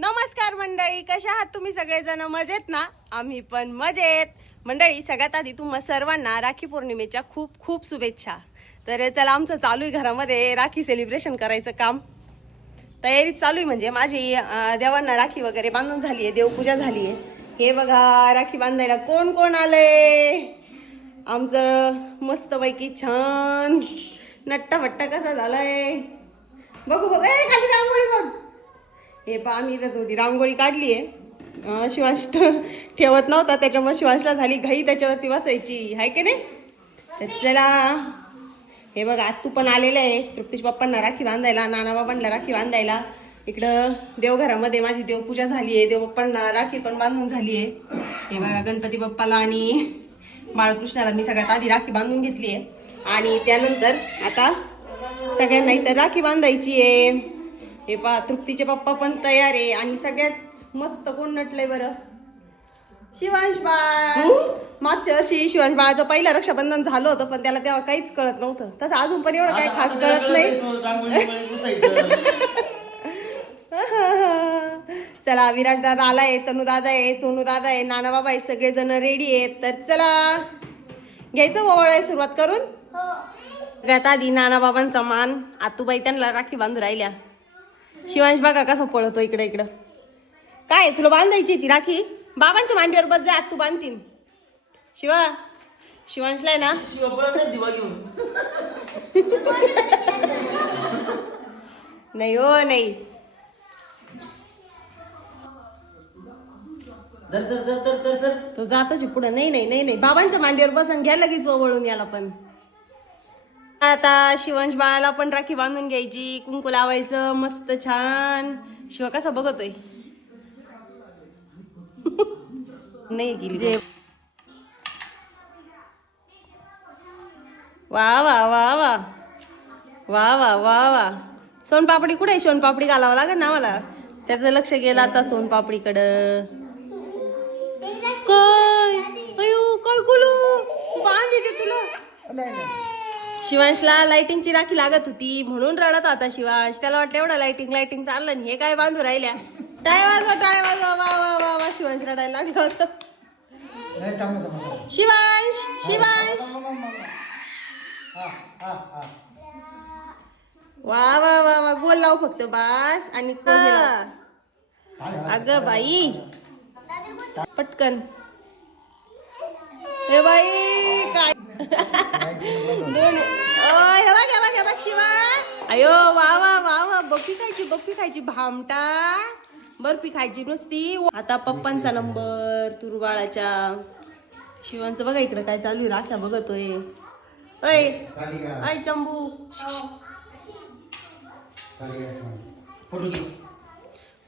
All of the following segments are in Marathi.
नमस्कार मंडळी कशा आहात तुम्ही सगळेजण? मजेत ना? आम्ही पण मजेत. मंडळी सगळ्यात आधी तुम्हा सर्वांना राखी पौर्णिमेच्या खूप खूप शुभेच्छा. तर चला आमचं चालू आहे घरामध्ये राखी सेलिब्रेशन करायचं काम. तयारी चालू आहे म्हणजे माझी देवांना राखी वगैरे बांधून झाली आहे देवपूजा झाली आहे. हे बघा राखी बांधायला कोण कोण आलंय? आमचं मस्तपैकी छान नट्टा भट्टा कसा झालाय? बघू बघ. खाली रांगोळी बघ हे पहा आम्ही इथं थोडी रांगोळी काढली आहे शिवाश ठेवत नव्हता त्याच्यामुळे शिवाशला झाली घाई त्याच्यावरती बसायची. आहे की नाही? चला. हे बघ आज तू पण आलेलं आहे. तृप्तीश बाप्पांना राखी बांधायला नाना बाबांना राखी बांधायला. इकडं देवघरामध्ये माझी देवपूजा झाली आहे देवबाप्पांना राखी पण बांधून झाली आहे हे बघा गणपती बाप्पाला आणि बाळकृष्णाला मी सगळ्यात आधी राखी बांधून घेतली आहे आणि त्यानंतर आता सगळ्यांना इथं राखी बांधायची आहे हे पहा तृप्तीचे पप्पा पण तयार आहे आणि सगळ्यात मस्त कोण नटलंय बरं? शिवांश बाळ मागच्या वर्षी शिवांश बाळाचं पहिलं रक्षाबंधन झालं होतं पण त्याला तेव्हा काहीच कळत नव्हतं. तसं अजून पण एवढं काही खास कळत नाही. चला विराज दादा आलाय तनू दादा आहे सोनू दादा आहे नाना बाबा आहे सगळे जण रेडी आहेत. तर चला घ्यायचं ओवाळायला सुरुवात करून? सगळ्यात आधी नाना बाबांचा मान आतूबाई त्यांना राखी बांधून राहिल्या. शिवांश बघा कसं पळतो इकडे इकडं. काय तुला बांधायची ती राखी? बाबांच्या मांडीवर बस जा तू बांधतीन शिवा शिवांशला आहे ना? दिवा घेऊन. नाही हो नाही. तो जातोच पुढे. नाही नाही नाही नाही. बाबांच्या मांडीवर बसन घ्या लगेच वळून याला पण. आता शिवांश बाळाला पण राखी बांधून घ्यायची कुंकू लावायचं मस्त छान. शिवा कसा बघतोय? नाही गेली जे वा वा वा वा. वा वा वा वा. सोनपापडी कुठे आहे? सोनपापडी घालावं लागेल ना मला त्याचं लक्ष गेलं आता सोनपापडीकडं काय? अयो काय गुलू? बांध येते तुला. शिवांशला लाइटिंगची राखी लागत होती म्हणून रडत होता शिवांश. त्याला वाटलं एवढं लाइटिंग लाइटिंग चाललं आणि हे काय बांधू राहिल्या. टाळ्या वाजवा टाळ्या वाजवा वा वा वा वा शिवांश रडायला लागला होता. शिवांश शिवांश. वा वा वा वा गोल लाव फक्त बास आणि अगं बाई. पटकन. हे बाई. दोन ओय, हे बघ हे बघ हे बघ शिवा. अयो वा वा वा वा. बर्फी खायची बर्फी खायची. भामटा. बर्फी खायची नुसती. आता पप्पांचा नंबर तुरवाळाच्या. शिवांचं बघा इकडे काय चालू आहे. राख्या बघतोय. अय अय चंबू. फोटो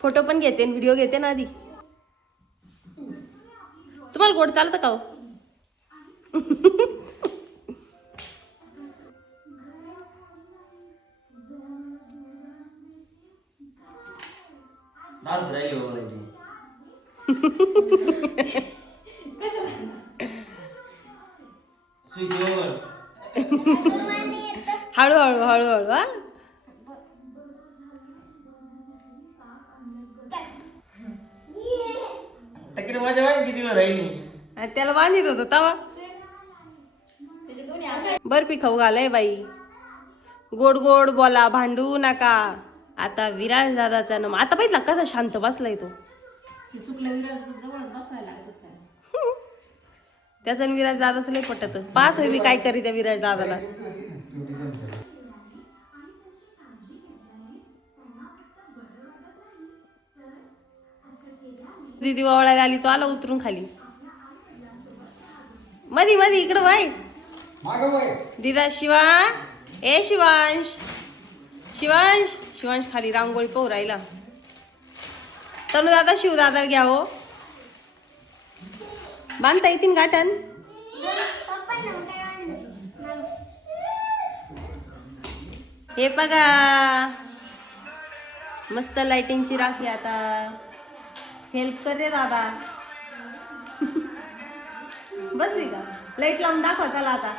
फोटो पण घेते व्हिडिओ घेते ना आधी. तुम्हाला गोड चालतं का हो? दार हळूहळू हळूहळू हा? माझ्या वेळ राहिली? त्याला बांधित होतो तवा. बर्फी खाऊ घालाय बाई. गोड गोड बोला भांडू नका. आता विराज दादाचा नम आता बघितला कसा शांत बसलाय तो. त्याचा आणि विराज दादाचं लय पटत. पाहत होय मी काय करी त्या विराज दादाला. दीदी वावळायला आली तो आला उतरून खाली. मधी मधी इकडं बाय दिदा शिवा ए शिवांश. शिवांश शिवांश खाली रांगोळी पोहरायला तर दादा शिव दादा घ्या हो. बांधता येतील गाठण? हे बघा. मस्त लाइटिंगची राखी आता. हेल्प कर रे दादा. बसली का? लाइट लावून दाखवा त्याला आता.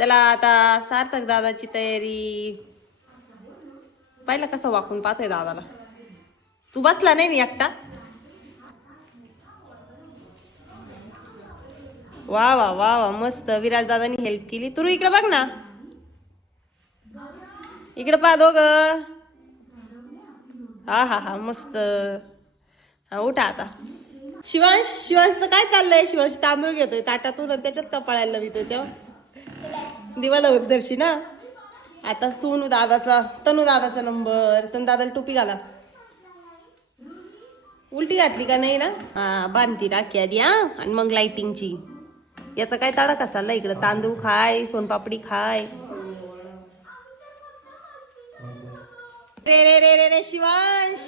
चला आता सार्थक दादाची तयारी. पाहिलं कसं वाकून पाहतोय दादाला? तू बसला नाही ना एकटा? वा वा वा वा मस्त. विराज दादानी हेल्प केली. तू इकडे बघ ना. इकडे पाहतो दोघ. हा हा हा मस्त. हा उठा आता. शिवांश शिवांशचं काय चाललंय? शिवांश तांदूळ घेतोय ताटातून आणि त्याच्यात कपाळायला लवितोय तेव्हा? दिवाला दर्शी ना? आता सोनू दादाचा तनू दादाचा नंबर तनु दादाला टोपी घाला. उलटी घातली का नाही ना? हा बांधती राखी आधी हा आणि मग लाइटिंगची याचा काय तडाखा चालला इकडं? तांदूळ खाय सोनपापडी खाय. रे रे रे रे रे शिवांश!